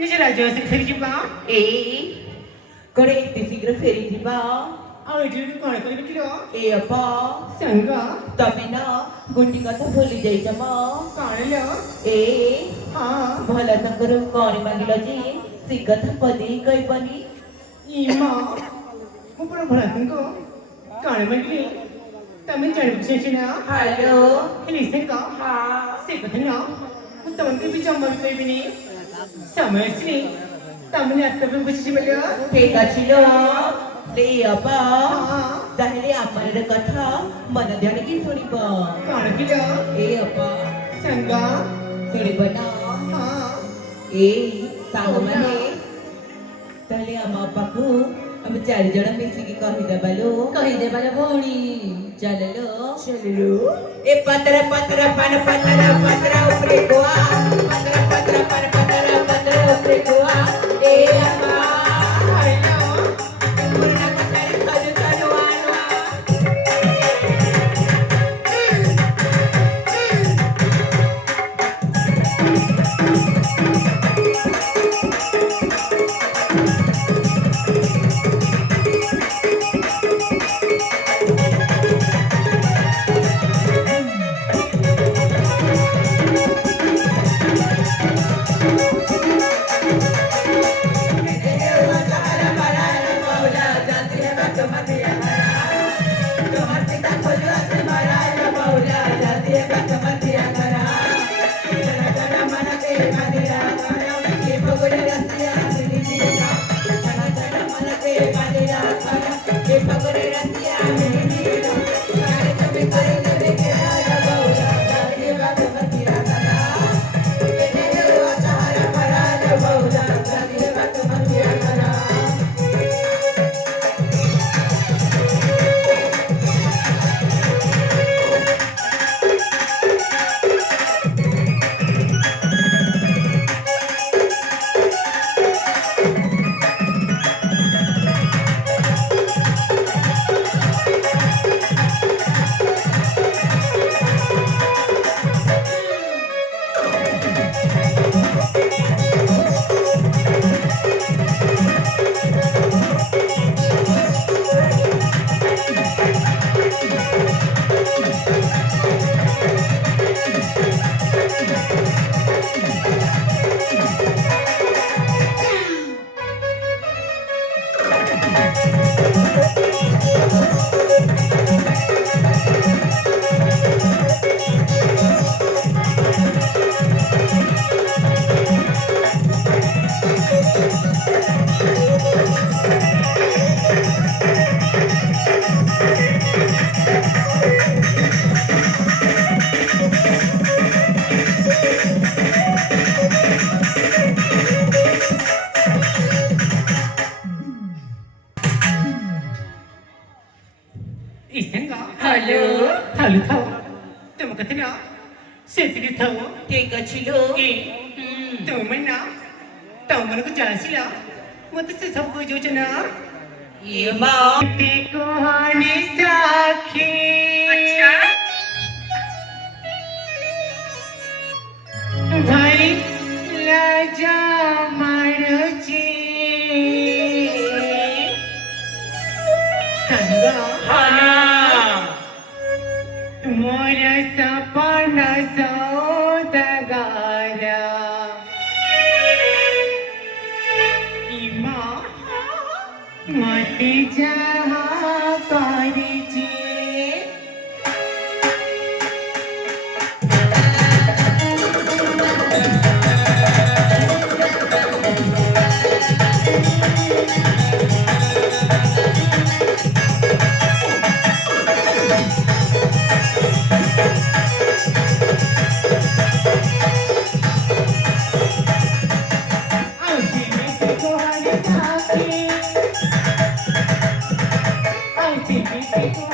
ନିଜ ରାଜ୍ୟ ଆସି ଫେରିଯିବା। କରେ ଏତେ ଶୀଘ୍ର ଫେରିଯିବା। ଆଉ ଏଠି କଣ କରିବି କିଲୋ? ଏ ଅପା ସାଙ୍ଗ ତମେ ନା ଗୋଟି କଥା ଭୁଲି ଯାଇଛ ମ। କଣ ଲୋ? ହଁ ଭଲ ତାଙ୍କର କଣ ମାଗିଲ ଯେ ସେ କଥା ପଦେଇ କହିବନି। ଇମା ମୁଁ ପୁରା ଭଲା ସାଙ୍ଗ କଣ ମାଗିଲି ତମେ ଜାଣିବୁ ସିନା। ହ୍ୟାଲୋ ହେଲେ ସାଙ୍ଗ ସେ କଥା ନା ମୁଁ ତମକୁ ବି ଜମା ବି କହିବିନି। ସମୟ ଆସିଲେ ତମେ ଆତ୍ମ ବୁଝିଯିବ ଲୋ। ଠିକ ଅଛି ଲୋ। ଅପା ତାହେଲେ ଆମର କଥା ମନ ଧ୍ୟାନକି ଶୁଣିବ। କଣ କିଲୋ? ଅପା ସାଙ୍ଗ ଶୁଣିବ ନା? ସାଙ୍ଗମାନେ ତାହେଲେ ଆମ ଅପାକୁ ଆମେ 4 ଜଣ ମିଶିକି କହିଦେବା ଲୋ ଭଉଣୀ। ଚାଲଲୋ ଏ ପତ୍ର ପତ୍ର ପାନ ପତ୍ର ପତ୍ର ଉପରେ ଗୋଆ ପତ୍ର ପତ୍ର ପାନ ପତ୍ର ପତ୍ର ଉପରେ ଗୋଆ ଏ ଅପା ପୁରୁଣା କଥାରେ ଖୋଜୁଛ ନୂଆ ନୂଆ। Halo. Halo tahu. Temu katanya. Sesi tahu. ठीक ଅଛି ଲୋ। Temu mana? Tahu mana ku jalan sila. Mata se सब कुछ योजना. ये माँ कहानी साखी. अच्छा. भाई लाजा मारुची. Tangga. Moja sapana saudagara. Ima mati jaha parici. People